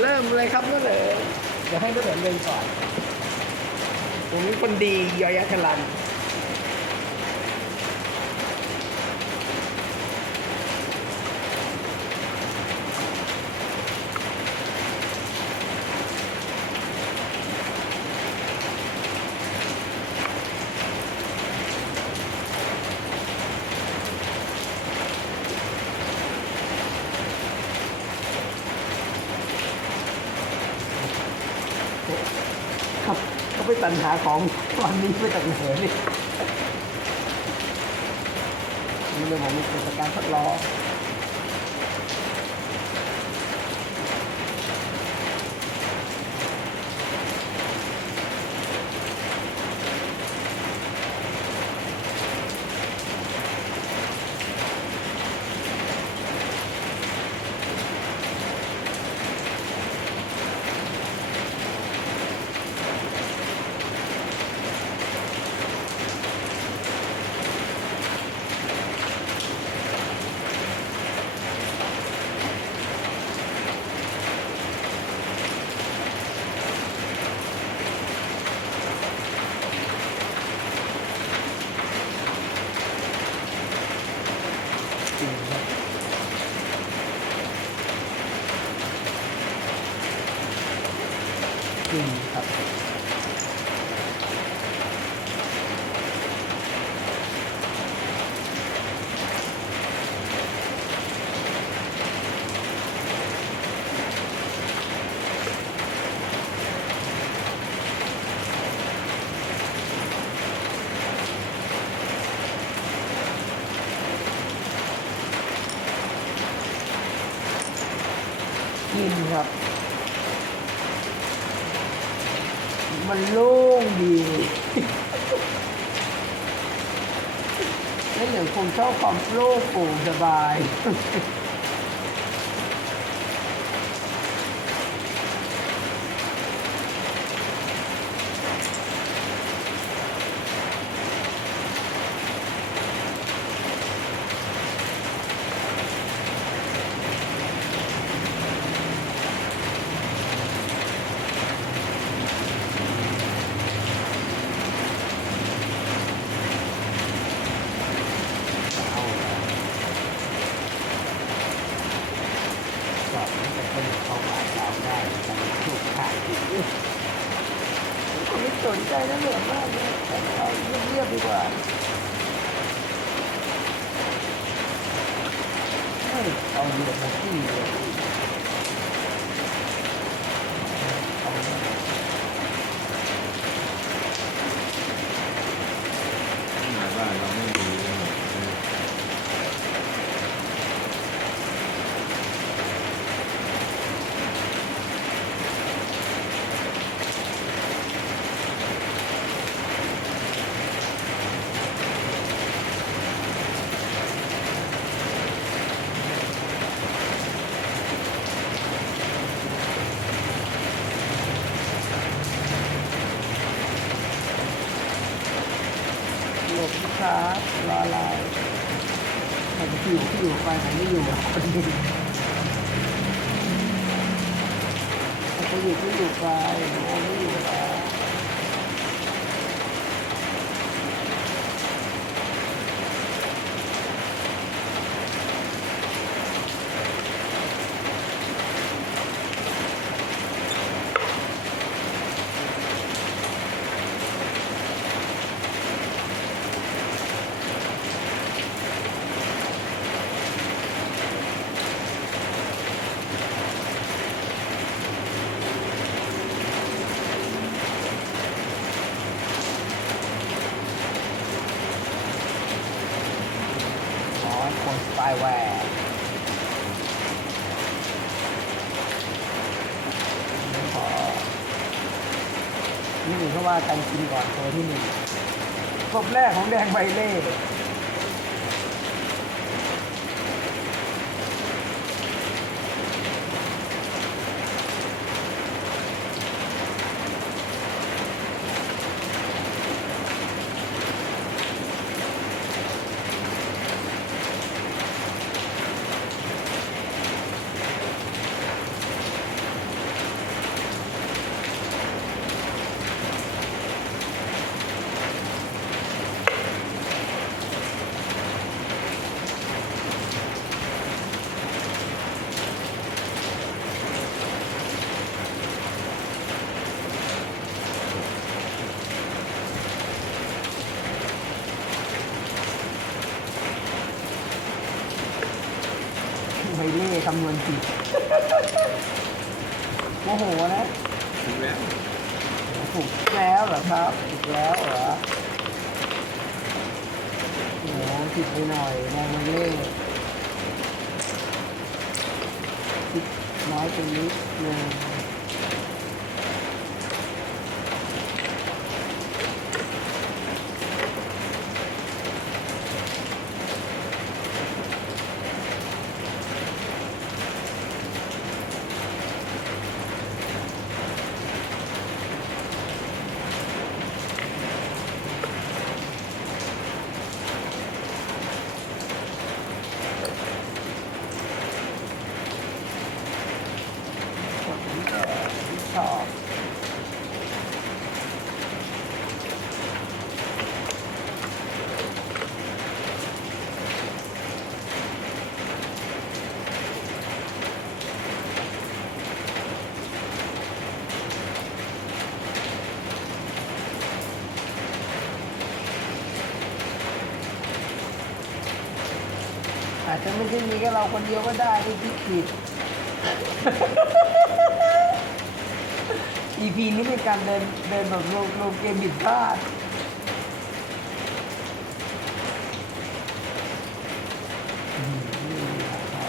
เริ่มเลยครับนั่นเลยเดี๋ยวให้นั่นเลยเดินก่อนผมเป็นคนดียอยะทลัน เขาไปตันหาของวันนี้ไปจากไหนนี่นี่เลยผมมีกิจการทดลอง จริง มันโล่งดี และอย่างผมชอบความโล่งโปร่งสบาย เอาสอบตั้งแต่คนเข้ามาเช้าได้แต่ถูกขาดผมไม่สนใจนะเหลือมากเลยแต่เราเรียบๆดีกว่าเฮ้ยเอาเรือมาที่เลยเอาเรือ หน้าบ้านเราไม่มีเลย ครับรออะไรใครจะอยู่ที่อยู่ไปไหนไม่อยู่คนหนึ่งใครจะอยู่ที่อยู่ไปโอ้ไม่อยู่แล้ว นี่คือเพราะว่าการกินก่อนตัวที่หนึ่งกบแรกของแดงใบเล่ำนวนผิดโมโหนะถูกแล้วถูกแล้วเหรอครับถูกแล้วเหรอโอ้โหผิดไปหน่อยมองมาเล่ผิดน้อยไปนิดนึง อาจจะไม่ใช่มีแค่เราคนเดียวก็ได้ที่คิดผิด EP นี้เป็นการเดินเดินแบบลงลงเกมบิดพลาดอืมนี่นะครั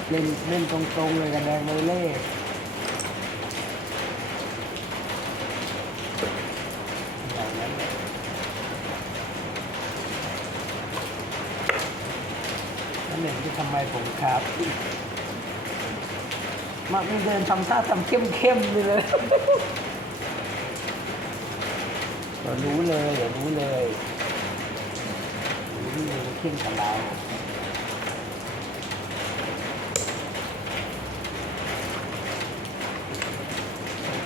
บ เล่นเล่นตรงๆเลยกันแดงเลเล่อย่างนั้นเลยนั่นเองที่ทำไมผมครับมักมีเดินทำท่าทำเข้มๆเลยเลยเดี๋ยวรู้เลยเดี๋ยวรู้เลยรู้เลยว่าเข้มกับเรา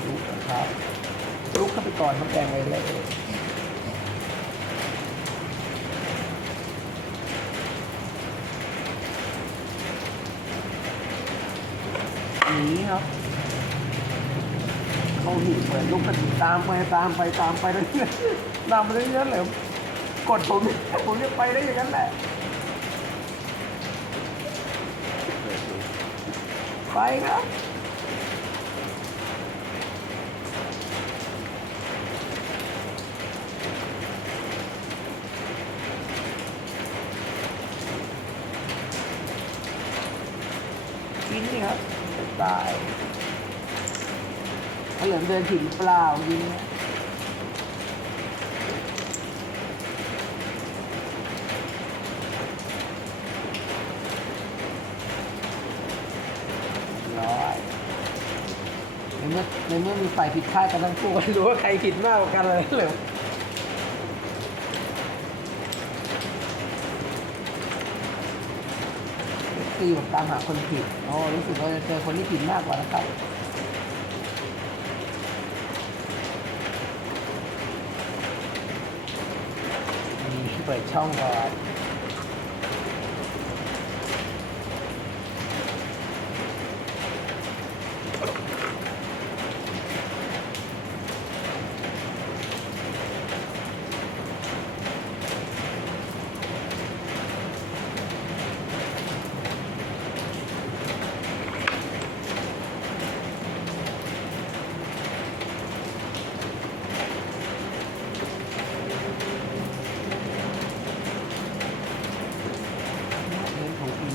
ลุกนะครับลุกเข้าไปก่อ น้ำแดงเลยเลยนีครับเขาหินเปิดลูกกระดิ่งตามไปตามไปตามไปเรื่อยๆตามไปเรื่อยๆเลยกดผมผมจะไปได้อย่างนั้นแหละไปครับกินนี่ครับ ตายถ้าเหลือเดินถึงเปล่ายิงนะร้อยในเมื่อในเมื่อมีฝ่ายผิดพลาดกันทั้งคู่ก็รู้ว่าใครผิดมากกว่ากันเลยเหรอ ตีแบบตามหาคนผิดโอ้รู้สึกว่าจะเจอคนที่ผิดมากกว่านะครับเปิดช่องก่อนเรื่องของปี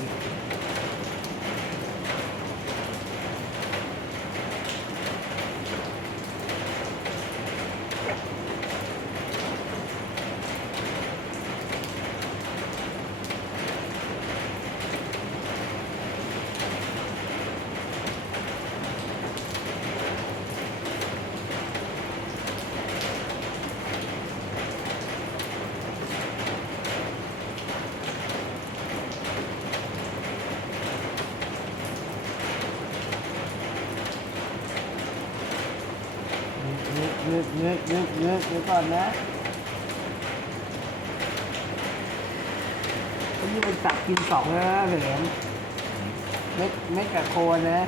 เงือก เงือกเงือกเงือกเงือเดี๋ยวก่อนนะนี่เป็นตักกินสองนะเหลืองเม็ดเม็ดกับโคนนะ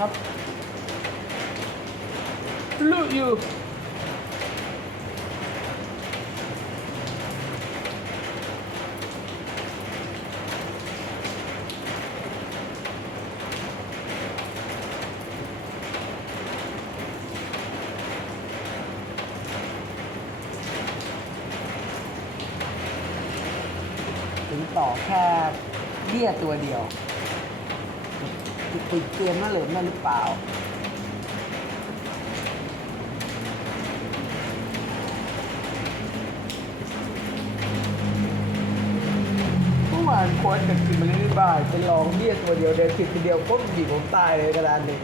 ครับลุกอยู่ถึงต่อแค่เบี้ยตัวเดียว ติดเกมนั่นเหลิมนั่หรือเปล่า เมื่อวานโค้ชกับทีมมันเล่นบ้านไปลองเบี้ยตัวเดียวเดินผิดตัวเดียวปุ๊บบีบผมตายเลยกระดานหนึ่ง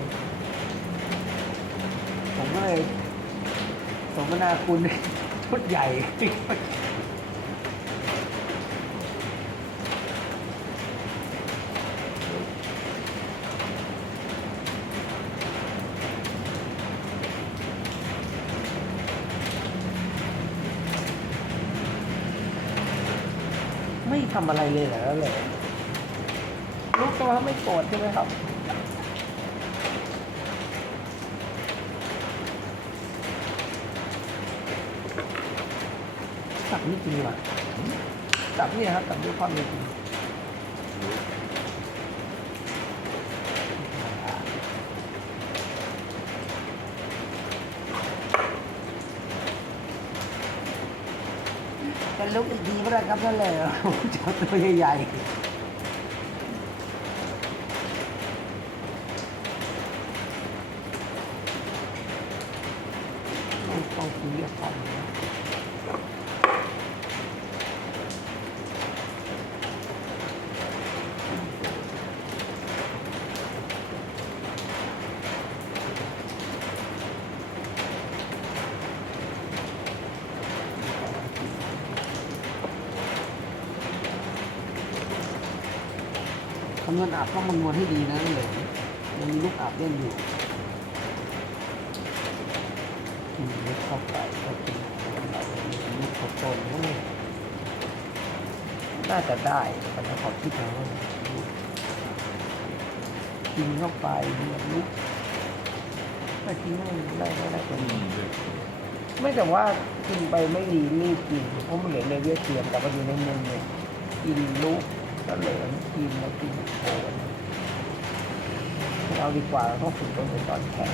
ผมก็เลยสมนาคุณชุดใหญ่ ทำอะไรเลยเหรอเลยลูกตัวไม่โกรธใช่ไหมครับจับนี่จริงว่ะจับนี่นะครับจับด้วยความจริงจะลุ ก็ได้ครับนั่นแหลยเจ้าตัวใหญ่ๆต้องต้องคุยกับกันนำนวณอาบต้องคำนวณให้ดีนะเลยยังมีลูกอาบเล่นอยู่กินลูกเข้าไปก็กินเราลูกเข้าต้นนู่น่าจะได้แต่ขอคิดนะว่ากินเข้าไปเรียนลูกไม่กินไม่ได้ไม่ได้คนนี้ไม่แต่ว่ากินไปไม่ดีรีบกินเพราะมันเหลือในเวียเทียมแต่ว่าอยู่ในเมืองเนี่ยกินลูก เหลือกินแล้วกินโคนเอาดีกว่าเราต้องฝึกตั้งตอนแข่ง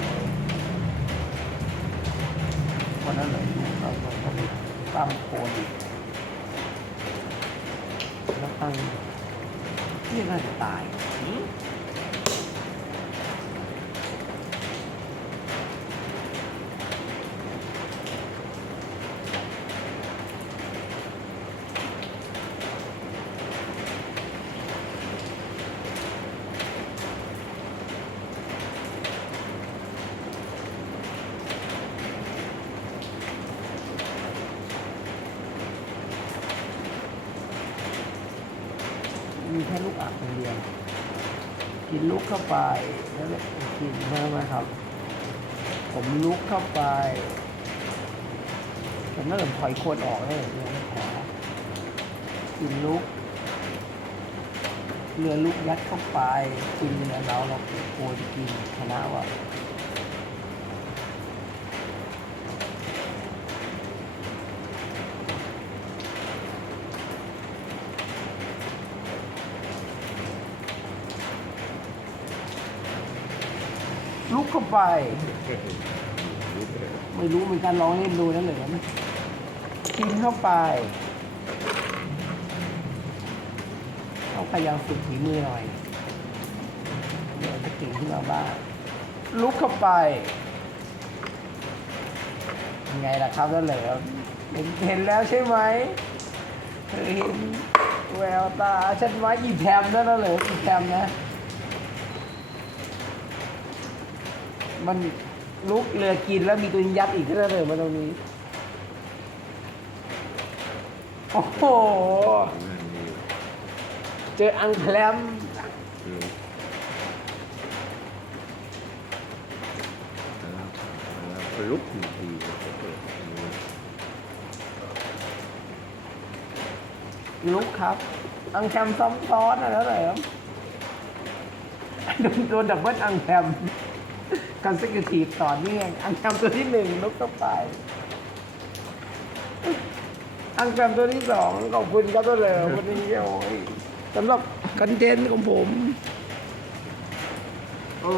เพราะนั้นเลยเราเราต้องปั้มโคนอีกแล้วตั้งที่น่าจะตาย ค่ลูกอ่างคนเดียวกินลูกเข้าไปแล้วกินใช่ไหมครับ ผมลุกเข้าไปผมน่าจะถอยโคนออกได้เลยเนี่ยกินลุกเรือลุกยัดเข้าไปกินเนื้อเราเราโคนกินชนะว่ะ เข้าไป ไม่รู้เหมือนกันลองเล่นดูนั่นเลยนะกินเข้าไปต้องพยายามฝึกฝีมือหน่อยเดี๋ยวจะเก่งขึ้นมาบ้างลุกเข้าไปยังไงล่ะครับนั่นเลยเห็นเห็นแล้วใช่ไหมเห็นแววตาฉันว่าอีแพมนั่นน่ะเลยอีแพมนะ มันลุกเรือกินแล้วมีตัวยัดอีกก็เลยมาตรงนี้ โอ้โห เจออังแคลมลุกดีลุกครับ อังแคมซ้ำซ้อนอะแล้วเหรอโดนโดนดับเบิลอังแคม คอน s ก c u t i v e ต่อเนื่อง อังแคมตัวที่หนึ่งลุกเข้าไป อังแคมตัวที่สองขอบคุณครับตัวเลยวันนี้โอ้ยสำหรับคอนเทนต์ของผม โอ้